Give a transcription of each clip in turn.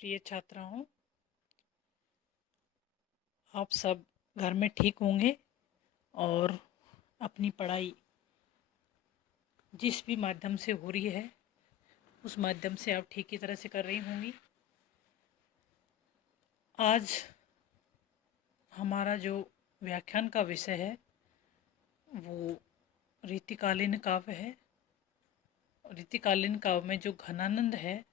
प्रिय छात्राओं, आप सब घर में ठीक होंगे और अपनी पढ़ाई जिस भी माध्यम से हो रही है उस माध्यम से आप ठीक की तरह से कर रही होंगी। आज हमारा जो व्याख्यान का विषय है वो रीतिकालीन काव्य है। रीतिकालीन काव्य में जो घनानंद है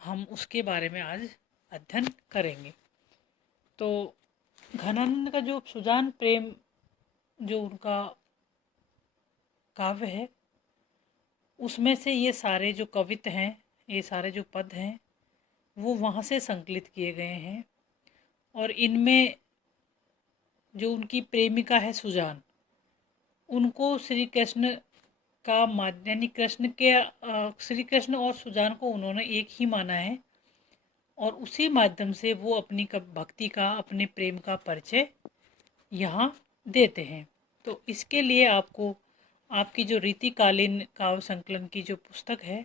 हम उसके बारे में आज अध्ययन करेंगे। तो घनानंद का जो सुजान प्रेम जो उनका काव्य है उसमें से ये सारे जो कवित्त हैं, ये सारे जो पद हैं वो वहाँ से संकलित किए गए हैं। और इनमें जो उनकी प्रेमिका है सुजान, उनको श्री कृष्ण का यानी कृष्ण के श्री कृष्ण और सुजान को उन्होंने एक ही माना है और उसी माध्यम से वो अपनी भक्ति का, अपने प्रेम का परिचय यहाँ देते हैं। तो इसके लिए आपको आपकी जो रीतिकालीन काव्य संकलन की जो पुस्तक है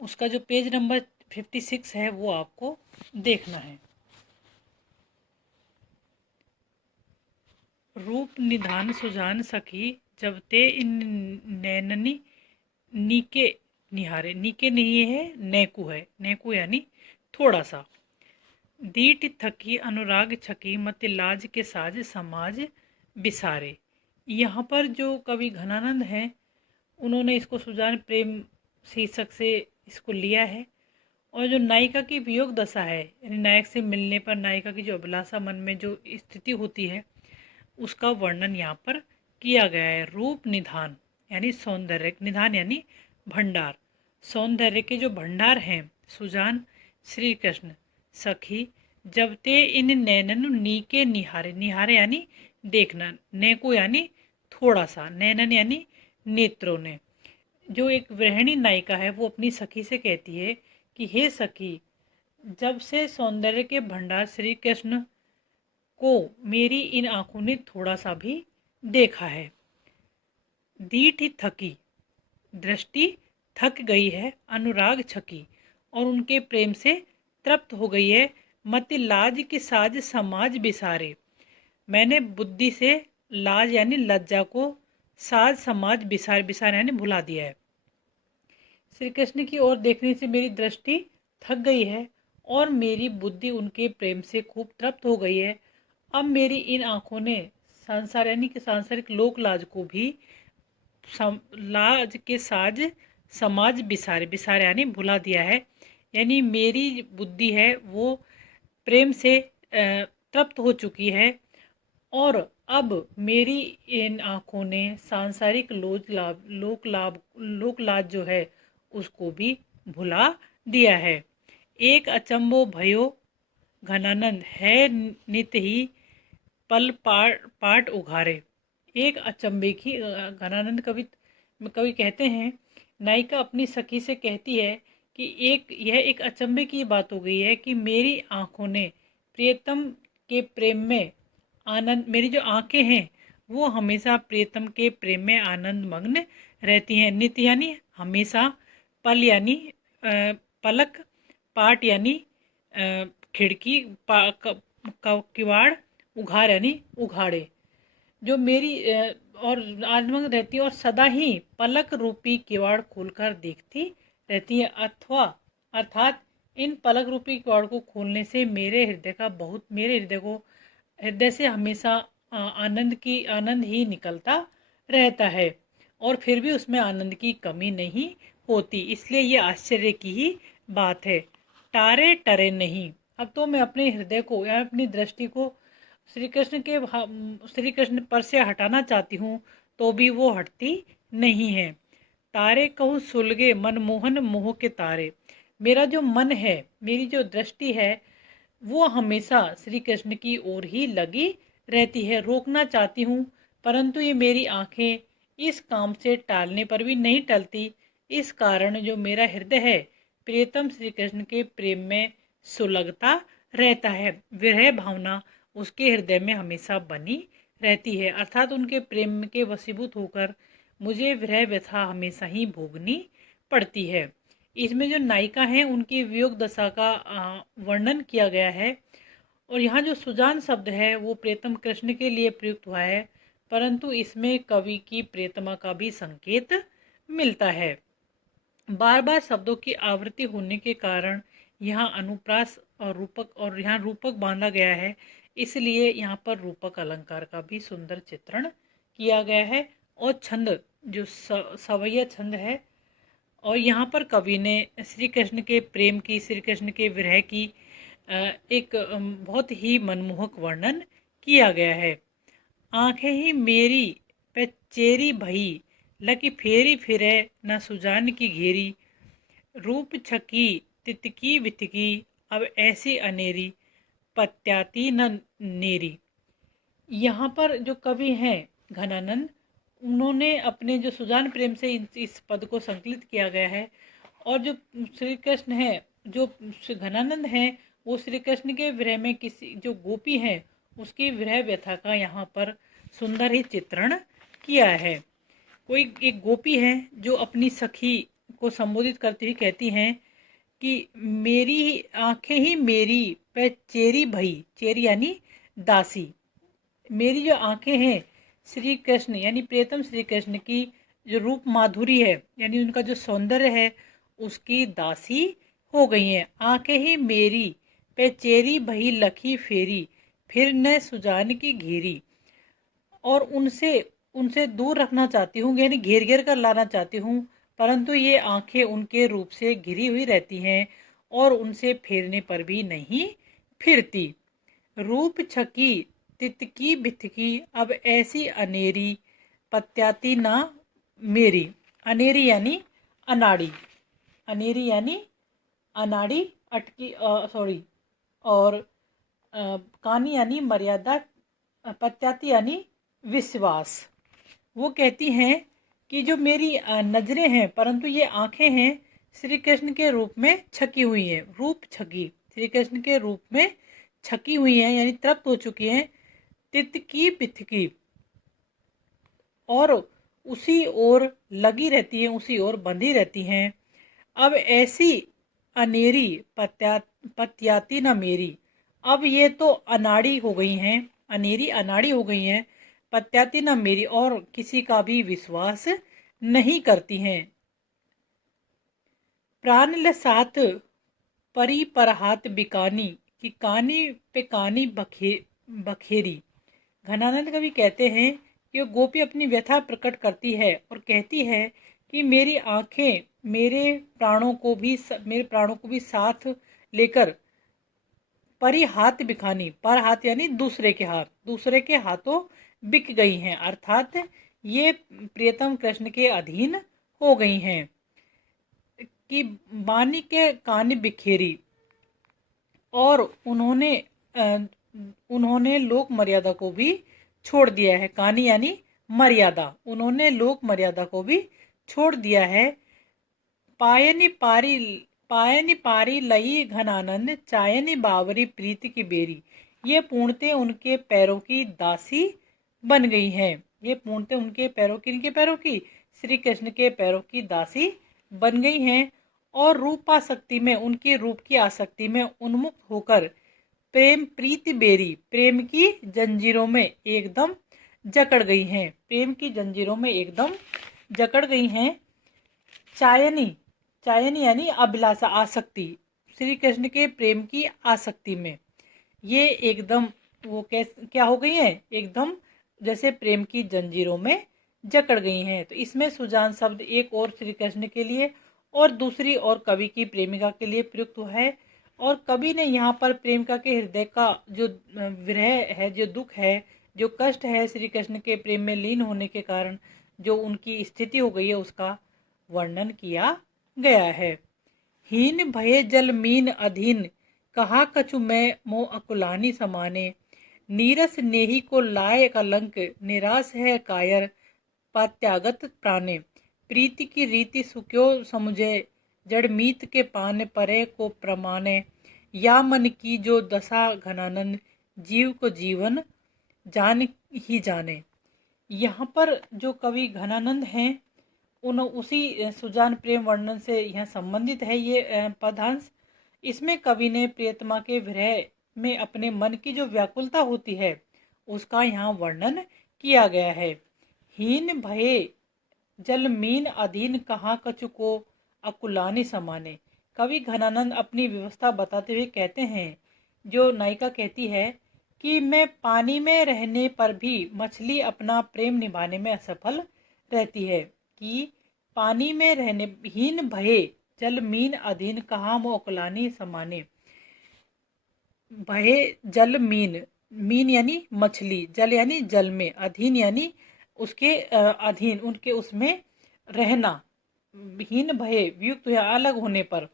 उसका जो पेज नंबर 56 है वो आपको देखना है। रूप निधान सुजान सखी जब ते इन नैननी नीके निहारे। नीके नहीं है, नेकु है। नेकु यानी थोड़ा सा। दीट थकी अनुराग छकी मत लाज के साज समाज बिसारे। यहाँ पर जो कवि घनानंद हैं उन्होंने इसको सुजान प्रेम शीर्षक से इसको लिया है। और जो नायिका की वियोग दशा है यानी नायक से मिलने पर नायिका की जो अभिलाषा मन में जो स्थिति होती है उसका वर्णन यहाँ पर किया गया है। रूप निधान यानी सौंदर्य, निधान यानी भंडार, सौंदर्य के जो भंडार हैं सुजान श्री कृष्ण सखी जब ते इन नैनन नीके निहारे। निहारे यानी देखना, नेको यानी थोड़ा सा, नैनन यानी नेत्रों ने। जो एक गृहिणी नायिका है वो अपनी सखी से कहती है कि हे सखी, जब से सौंदर्य के भंडार श्री कृष्ण को मेरी इन आंखों ने थोड़ा सा भी देखा है। दीठ थकी, दृष्टि थक गई है, अनुराग छकी और उनके प्रेम से तृप्त हो गई है। मत लाज की साज समाज बिसारे, मैंने बुद्धि से लाज यानी लज्जा को, साज समाज बिसार, बिसार यानी भुला दिया है। श्री कृष्ण की ओर देखने से मेरी दृष्टि थक गई है और मेरी बुद्धि उनके प्रेम से खूब तृप्त हो गई है। अब मेरी इन आँखों ने संसार यानी कि सांसारिक लोक लाज को भी लाज के साज समाज बिसारे, बिसारे यानी भुला दिया है। यानी मेरी बुद्धि है वो प्रेम से तृप्त हो चुकी है और अब मेरी इन आँखों ने सांसारिक लोक लाज जो है उसको भी भुला दिया है। एक अचंबो भयो घनानंद है नित ही पल पाट उघारे। एक अचंबे की, घनानंद कवि कहते हैं, नायिका अपनी सखी से कहती है कि यह एक अचंबे की बात हो गई है कि मेरी आंखों ने प्रियतम के प्रेम में आनंद, मेरी जो आंखें हैं वो हमेशा प्रियतम के प्रेम में आनंद मग्न रहती हैं। नित्य यानी हमेशा, पल यानी पलक, पाट यानी खिड़की, किवाड़, उघार यानी उघाड़े। जो मेरी और आनंद रहती है और सदा ही पलक रूपी किवाड़ खोलकर देखती रहती है। अथवा अर्थात इन पलक रूपी किवाड़ को खोलने से मेरे हृदय से हमेशा आनंद ही निकलता रहता है और फिर भी उसमें आनंद की कमी नहीं होती। इसलिए ये आश्चर्य की ही बात है। टारे टरे नहीं, अब तो मैं अपने हृदय को या अपनी दृष्टि को श्री कृष्ण पर से हटाना चाहती हूँ तो भी वो हटती नहीं है। तारे कहूँ सुलगे मनमोहन मोह के तारे, मेरा जो मन है, मेरी जो दृष्टि है वो हमेशा श्री कृष्ण की ओर ही लगी रहती है। रोकना चाहती हूँ परंतु ये मेरी आंखें इस काम से टालने पर भी नहीं टलती। इस कारण जो मेरा हृदय है प्रियतम श्री कृष्ण के प्रेम में सुलगता रहता है। विरह भावना उसके हृदय में हमेशा बनी रहती है, अर्थात उनके प्रेम के वशीभूत होकर मुझे विरह व्यथा हमेशा ही भोगनी पड़ती है। इसमें जो नायिका हैं उनकी वियोग दशा का वर्णन किया गया है। और यहाँ जो सुजान शब्द है वो प्रियतम कृष्ण के लिए प्रयुक्त हुआ है, परंतु इसमें कवि की प्रियतमा का भी संकेत मिलता है। बार बार शब्दों की आवृत्ति होने के कारण यहाँ अनुप्रास और यहाँ रूपक बांधा गया है, इसलिए यहाँ पर रूपक अलंकार का भी सुंदर चित्रण किया गया है। और छंद जो सवैया छंद है, और यहाँ पर कवि ने श्री कृष्ण के प्रेम की, श्री कृष्ण के विरह की एक बहुत ही मनमोहक वर्णन किया गया है। आंखें ही मेरी पे चेरी भई, लकी फेरी फिरे न सुजान की घेरी, रूप छकी तितकी वितकी, अब ऐसी अनेरी, पत्याती न नेरी। यहाँ पर जो कवि हैं घनानंद, उन्होंने अपने जो सुजान प्रेम से इस पद को संकलित किया गया है। और जो श्री कृष्ण है, जो घनानंद हैं, वो श्री कृष्ण के विरह में किसी जो गोपी है उसकी विरह व्यथा का यहाँ पर सुंदर ही चित्रण किया है। कोई एक गोपी है जो अपनी सखी को संबोधित करती हुई कहती हैं कि मेरी आंखें ही मेरी पे चेरी भई, चेरी यानी दासी, मेरी जो आंखें हैं श्री कृष्ण यानी प्रियतम श्री कृष्ण की जो रूप माधुरी है, यानी उनका जो सौंदर्य है, उसकी दासी हो गई हैं। आंखें ही मेरी पे चेरी भई लखी फेरी, फिर न सुजान की घेरी। और उनसे उनसे दूर रखना चाहती हूँ, यानी घेर घेर कर लाना चाहती हूँ, परंतु ये आंखें उनके रूप से घिरी हुई रहती हैं और उनसे फेरने पर भी नहीं फिरती। रूप छकी तितकी बितकी, अब ऐसी अनेरी, पत्याती ना मेरी। अनेरी यानी अनाड़ी, अनेरी यानी अनाड़ी, अटकी सॉरी, और कानी यानी मर्यादा, पत्याती यानी विश्वास। वो कहती हैं कि जो मेरी नजरें हैं, परंतु ये आंखें हैं श्री कृष्ण के रूप में छकी हुई हैं। रूप छकी, श्री कृष्ण के रूप में छकी हुई हैं, यानी तृप्त हो चुकी हैं। तितकी पितकी, और उसी ओर लगी रहती हैं, उसी ओर बंधी रहती हैं। अब ऐसी अनेरी, पत्याती न मेरी, अब ये तो अनाड़ी हो गई हैं, अनेरी अनाड़ी हो गई हैं, पत्याती न मेरी, और किसी का भी विश्वास नहीं करती हैं। प्राण ल साथ परी पर हाथ बिकानी, कि कानी पे कानी बखेरी। घनानंद कवि कहते हैं कि गोपी अपनी व्यथा प्रकट करती है और कहती है कि मेरी आंखें मेरे प्राणों को भी साथ लेकर परी हाथ बिखानी, पर हाथ यानी दूसरे के हाथ, दूसरे के हाथों बिक गई हैं, अर्थात ये प्रियतम कृष्ण के अधीन हो गई हैं। कि बानी के कान बिखेरी, और उन्होंने लोक मर्यादा को भी छोड़ दिया है। कानी यानी मर्यादा, उन्होंने लोक मर्यादा को भी छोड़ दिया है। पायनी पारी लई घनानंद, चायनी बावरी प्रीति की बेरी। ये पूर्णतः उनके पैरों की दासी बन गई हैं। ये पूर्णतः उनके पैरों की, इनके पैरों की, श्री कृष्ण के पैरों की दासी बन गई हैं। और रूपासक्ति में, उनकी रूप की आसक्ति में उन्मुक्त होकर प्रेम प्रीति बेरी, प्रेम की जंजीरों में एकदम जकड़ गई हैं, प्रेम की जंजीरों में एकदम जकड़ गई हैं। चायनी, चायनी यानी अभिलाषा, आसक्ति, श्री कृष्ण के प्रेम की आसक्ति में ये एकदम वो क्या हो गई हैं, एकदम जैसे प्रेम की जंजीरों में जकड़ गई हैं। तो इसमें सुजान शब्द एक और श्री कृष्ण के लिए और दूसरी और कवि की प्रेमिका के लिए प्रयुक्त हुआ है। और कवि ने यहाँ पर प्रेमिका के हृदय का जो विरह है, जो दुख है, जो कष्ट है, श्री कृष्ण के प्रेम में लीन होने के कारण जो उनकी स्थिति हो गई है, उसका वर्णन किया गया है। हीन भये जल मीन अधीन, कहा कछु मैं मोह अकुलानी समाने, नीरस नेही को लाए कलंक, निराश है कायर पात्यागत प्राणे, प्रीति की रीति सुक्यो समुझे, जड़ मीत के पाने परे को प्रमाणे, या मन की जो दशा घनानंद, जीव को जीवन जान ही जाने। यहाँ पर जो कवि घनानंद हैं उन उसी सुजान प्रेम वर्णन से यह संबंधित है ये पदांश। इसमें कवि ने प्रियतमा के विरह में अपने मन की जो व्याकुलता होती है उसका यहाँ वर्णन किया गया है। हीन भये जल मीन अधीन कहाँ कछु को अकुलानी समाने। कवि घनानंद अपनी व्यवस्था बताते हुए कहते हैं, जो नायिका कहती है कि मैं पानी में रहने पर भी मछली अपना प्रेम निभाने में असफल रहती है, कि पानी में रहने हीन भये जल मीन अधीन कहाँ मोकलानी समाने। भये जल मीन, मीन यानी मछली, जल यानी जल में, अधीन यानी उसके अधीन, उनके उसमें रहना। हीन भये वियुक्त या अलग होने पर,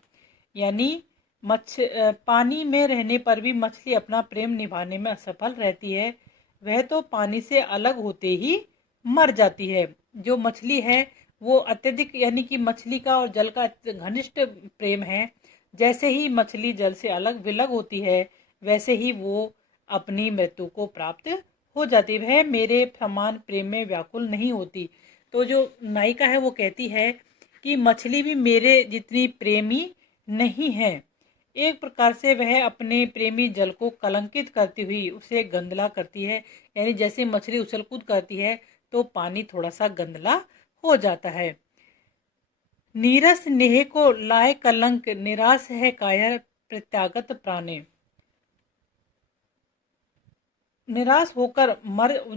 यानी पानी में रहने पर भी मछली अपना प्रेम निभाने में असफल रहती है। वह तो पानी से अलग होते ही मर जाती है। जो मछली है वो अत्यधिक, यानी कि मछली का और जल का घनिष्ठ प्रेम है। जैसे ही मछली जल से अलग विलग होती है वैसे ही वो अपनी मृत्यु को प्राप्त हो जाती है। वह मेरे समान प्रेम में व्याकुल नहीं होती। तो जो नायिका है वो कहती है कि मछली भी मेरे जितनी प्रेमी नहीं है। एक प्रकार से वह अपने प्रेमी जल को कलंकित करती हुई उसे गंदला करती है। यानी जैसे मछली उछल कूद करती है तो पानी थोड़ा सा गंदला हो जाता है। नीरस नेह को लाए कलंक निराश है कायर प्रत्यागत प्राणे। निराश होकर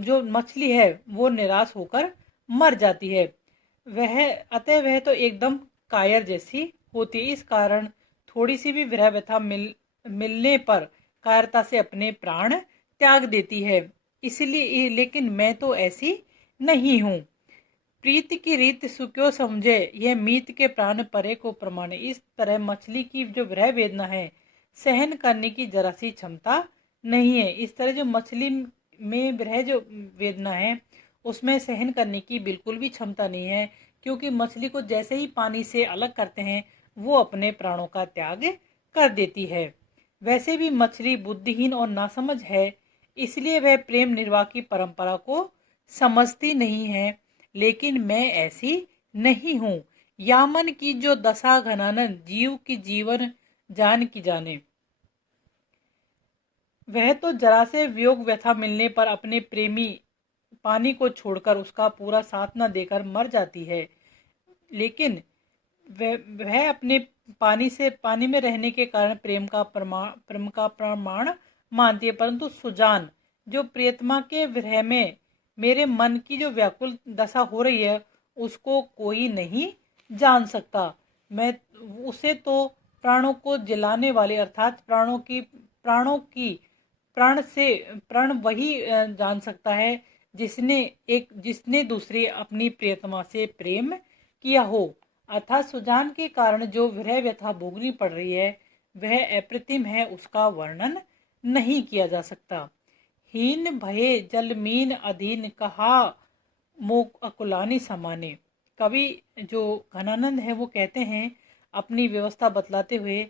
जो मछली है वो निराश होकर मर जाती है। वह तो एकदम कायर जैसी होती है। इस कारण थोड़ी सी भी विरह व्यथा मिलने पर कायरता से अपने प्राण त्याग देती है। इसलिए लेकिन मैं तो ऐसी नहीं हूँ। प्रीति की रीत सुक्यों समझे यह मीत के प्राण परे को प्रमाणे। इस तरह मछली की जो विरह वेदना है सहन करने की जरा सी क्षमता नहीं है। इस तरह जो मछली में विरह जो वेदना है उसमें सहन करने की बिल्कुल भी क्षमता नहीं है, क्योंकि मछली को जैसे ही पानी से अलग करते हैं वो अपने प्राणों का त्याग कर देती है। वैसे भी मछली बुद्धिहीन और नासमझ है, इसलिए वह प्रेम निर्वाह की परंपरा को समझती नहीं है। लेकिन मैं ऐसी नहीं हूँ। यामन की जो दशा घनानंद जीव की जीवन जान की जाने। वह तो जरा से वियोग व्यथा मिलने पर अपने प्रेमी पानी को छोड़कर उसका पूरा साथ न देकर मर जाती है। लेकिन वह अपने पानी में रहने के कारण प्रेम का प्रमाण मानती है। परंतु सुजान, जो प्रियतमा के विरह में मेरे मन की जो व्याकुल दशा हो रही है उसको कोई नहीं जान सकता। मैं उसे तो प्राणों को जलाने वाले अर्थात प्राण वही जान सकता है जिसने दूसरी अपनी प्रियतमा से प्रेम किया हो। अर्थात सुजान के कारण जो विरह व्यथा भोगनी पड़ रही है वह अप्रतिम है, उसका वर्णन नहीं किया जा सकता। हीन भये जल मीन अधीन कहा मोक अकुलानी समाने। कवि जो घनानंद है वो कहते हैं अपनी व्यवस्था बतलाते हुए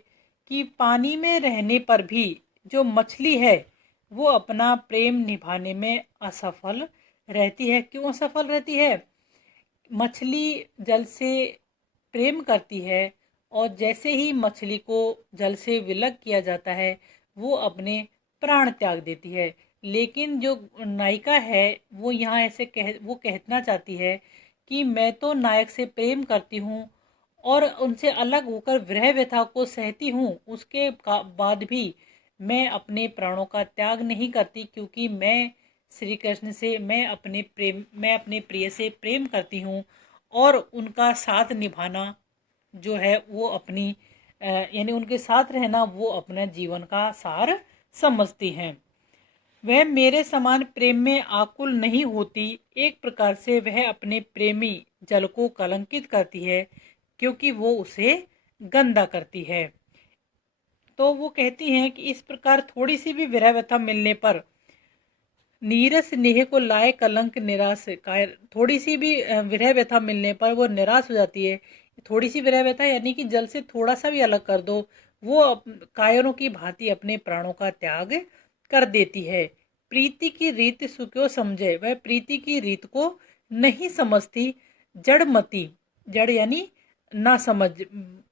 कि पानी में रहने पर भी जो मछली है वो अपना प्रेम निभाने में असफल रहती है। क्यों असफल रहती है? मछली जल से प्रेम करती है और जैसे ही मछली को जल से विलग किया जाता है वो अपने प्राण त्याग देती है। लेकिन जो नायिका है वो यहाँ वो कहना चाहती है कि मैं तो नायक से प्रेम करती हूँ और उनसे अलग होकर विरह व्यथा को सहती हूँ, उसके बाद भी मैं अपने प्राणों का त्याग नहीं करती, क्योंकि मैं श्री कृष्ण से मैं अपने प्रिय से प्रेम करती हूँ और उनका साथ निभाना जो है वो अपनी यानी उनके साथ रहना वो अपना जीवन का सार समझती हैं। वह मेरे समान प्रेम में आकुल नहीं होती। एक प्रकार से वह अपने प्रेमी जल को कलंकित करती है क्योंकि वो उसे गंदा करती है। तो वो कहती हैं कि इस प्रकार थोड़ी सी भी विरह व्यथा मिलने पर नीरस नेह को लाए कलंक निराश कायर। थोड़ी सी भी विरह व्यथा मिलने पर वो निराश हो जाती है। थोड़ी सी विरह व्यथा यानी कि जल से थोड़ा सा भी अलग कर दो, वो कायरों की भांति अपने प्राणों का त्याग कर देती है। प्रीति की रीत सुक्यों समझे, वह प्रीति की रीत को नहीं समझती। जड़मती जड़ यानी ना समझ,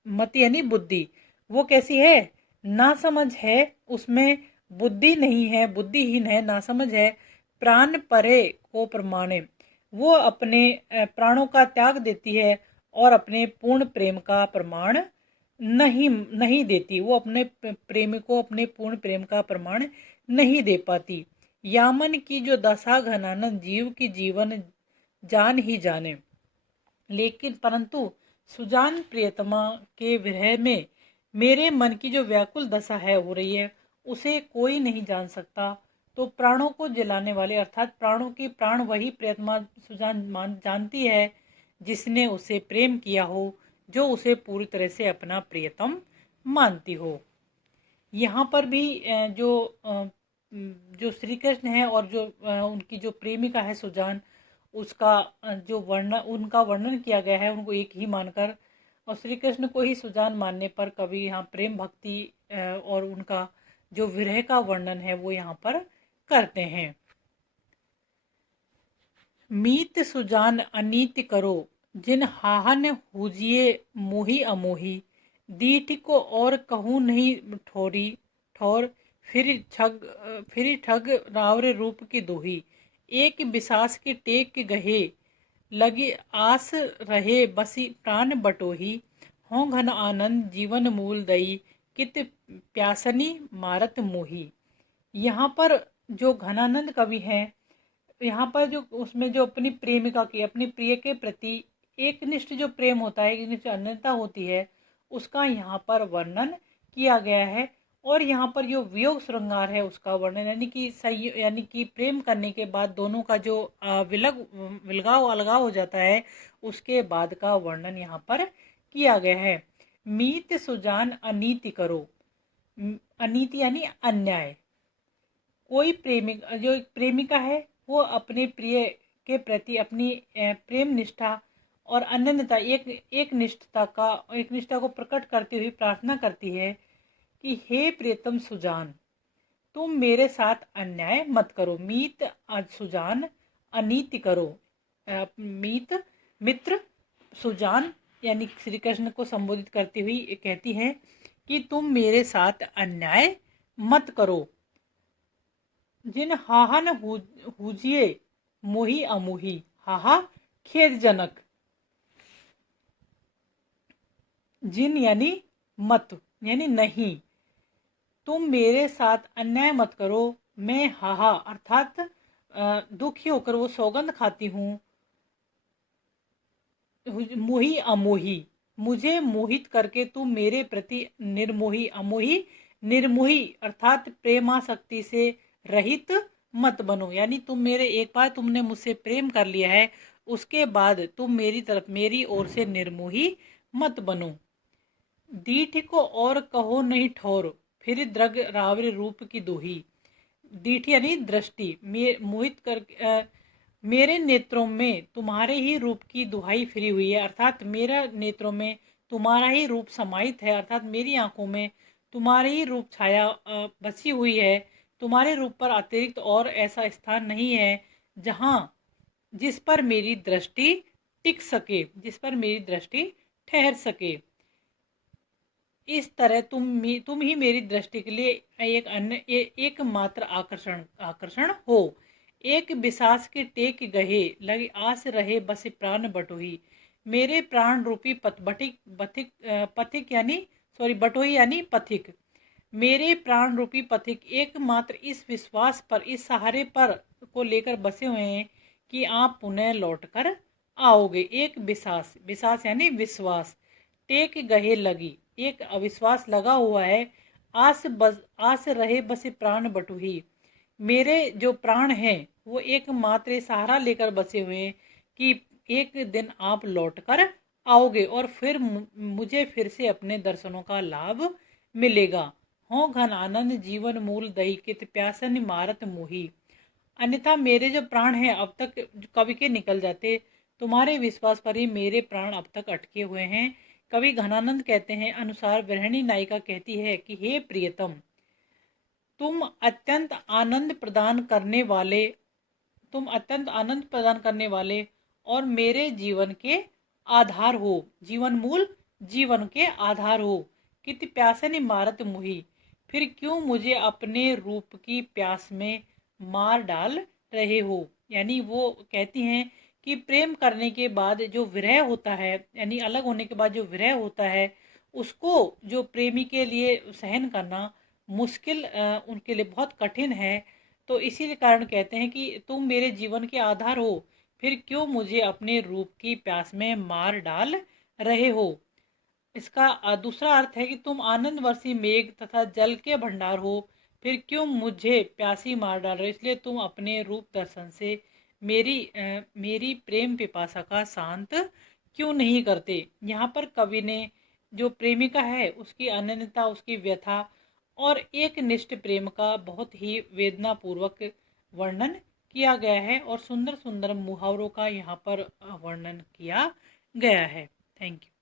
मति यानी बुद्धि। वो कैसी है? ना समझ है, उसमें बुद्धि नहीं है, बुद्धिहीन है, ना समझ है। प्राण परे को प्रमाणे, वो अपने प्राणों का त्याग देती है और अपने पूर्ण प्रेम का प्रमाण नहीं नहीं देती। वो अपने प्रेमी को अपने पूर्ण प्रेम का प्रमाण नहीं दे पाती। यामन की जो दशा घनानंद जीव की जीवन जान ही जाने, लेकिन परंतु सुजान प्रियतमा के विरह में मेरे मन की जो व्याकुल दशा है हो रही है, उसे कोई नहीं जान सकता। तो प्राणों को जलाने वाले अर्थात प्राणों की प्राण वही प्रियतमा सुजान जानती है जिसने उसे प्रेम किया हो, जो उसे पूरी तरह से अपना प्रियतम मानती हो। यहाँ पर भी जो श्री कृष्ण है और जो उनकी जो प्रेमिका है सुजान, उसका जो उनका वर्णन किया गया है उनको एक ही मानकर, और श्री कृष्ण को ही सुजान मानने पर कवि यहाँ प्रेम भक्ति और उनका जो विरह का वर्णन है वो यहाँ पर करते हैं। मीत सुजान अनीति करो, जिन हाहन हुजिए मोही अमोही। दीठ को और कहूँ नहीं ठोरी ठोर, फिर ठग रावरे रूप की दोही। एक बिसास के टेक गहे, लगी आस रहे बसी प्राण बटोही। हों घन आनंद जीवन मूल दई, कित प्यासनी मारत मोही। यहाँ पर जो घनानंद कवि हैं, यहाँ पर जो उसमें जो अपनी प्रेमिका की, अपनी प्रिय के प्रति एक निष्ठ जो प्रेम होता है, एक निष्ठ अनन्यता होती है, उसका यहाँ पर वर्णन किया गया है। और यहाँ पर जो वियोग श्रृंगार है उसका वर्णन, यानी कि सही यानी कि प्रेम करने के बाद दोनों का जो विलगाव अलगाव हो जाता है, उसके बाद का वर्णन यहाँ पर किया गया है। मीत सुजान अनीति करो, अनीति यानी अन्याय। कोई प्रेमिक जो एक प्रेमिका है वो अपने प्रिय के प्रति अपनी प्रेम निष्ठा और अनन्यता एक निष्ठा को प्रकट करते हुए प्रार्थना करती है कि हे प्रियतम सुजान, तुम मेरे साथ अन्याय मत करो। मीत सुजान अनीति करो। मीत मित्र, सुजान यानी श्री कृष्ण को संबोधित करती हुई कहती है कि तुम मेरे साथ अन्याय मत करो। जिन हाहन हुजिए मोही अमोही, हाहा खेदजनक, जिन यानी मत यानी नहीं, तुम मेरे साथ अन्याय मत करो। मैं हाहा अर्थात दुखी होकर वो सौगंध खाती हूँ। मोही अमोही, मुझे मोहित करके तुम मेरे प्रति निर्मोही, अमोही निर्मोही अर्थात प्रेमासक्ति से रहित मत बनो। यानी तुम मेरे, एक बार तुमने मुझसे प्रेम कर लिया है, उसके बाद तुम मेरी ओर से निर्मोही मत बनो। दीठ को और कहो नहीं ठोर, फिर द्रग रावरे रूप की दोही। दीठ यानी दृष्टि, मोहित कर मेरे नेत्रों में तुम्हारे ही रूप की दुहाई फिरी हुई है, अर्थात मेरे नेत्रों में तुम्हारा ही रूप समाहित है, अर्थात मेरी आंखों में तुम्हारी ही रूप छाया बसी हुई है। तुम्हारे रूप पर अतिरिक्त और ऐसा स्थान नहीं है जहाँ जिस पर मेरी दृष्टि टिक सके, जिस पर मेरी दृष्टि ठहर सके। इस तरह तुम ही मेरी दृष्टि के लिए एकमात्र आकर्षण हो। एक बिसास के टेक गहे, लगी आस रहे बस प्राण बटोही। मेरे प्राण रूपी पथिक यानी बटोही यानी पथिक, मेरे प्राण रूपी पथिक एकमात्र इस विश्वास पर, इस सहारे पर को लेकर बसे हुए हैं कि आप पुनः लौटकर आओगे। एक विश्वास यानी विश्वास, टेक गहे लगी, एक अविश्वास लगा हुआ है। आस रहे बस प्राण बटुही, मेरे जो प्राण हैं वो एकमात्र सहारा लेकर बसे हुए हैं कि एक दिन आप लौटकर आओगे और फिर मुझे फिर से अपने दर्शनों का लाभ मिलेगा। हो घन आनंद जीवन मूल दही कित प्यासन मारत मोही। अन्यथा मेरे जो प्राण हैं अब तक कवि के निकल जाते, तुम्हारे विश्वास पर ही मेरे प्राण अब तक अटके हुए हैं। कवि घनानंद कहते हैं अनुसार विरहिणी नायिका कहती है कि हे प्रियतम, तुम अत्यंत आनंद प्रदान करने वाले और मेरे जीवन के आधार हो, जीवन मूल जीवन के आधार हो। कित प्यासे ने मारत मुही, फिर क्यों मुझे अपने रूप की प्यास में मार डाल रहे हो। यानी वो कहती हैं कि प्रेम करने के बाद जो विरह होता है, यानी अलग होने के बाद जो विरह होता है, उसको जो प्रेमी के लिए सहन करना मुश्किल, उनके लिए बहुत कठिन है। तो इसी कारण कहते हैं कि तुम मेरे जीवन के आधार हो, फिर क्यों मुझे अपने रूप की प्यास में मार डाल रहे हो। इसका दूसरा अर्थ है कि तुम आनंद वर्षी मेघ तथा जल के भंडार हो, फिर क्यों मुझे प्यासी मार डाल रहे हो। इसलिए तुम अपने रूप दर्शन से मेरी प्रेम पिपासा का शांत क्यों नहीं करते। यहाँ पर कवि ने जो प्रेमिका है उसकी अनन्यता, उसकी व्यथा और एक निष्ठ प्रेम का बहुत ही वेदनापूर्वक वर्णन किया गया है और सुंदर सुंदर मुहावरों का यहाँ पर वर्णन किया गया है। Thank you.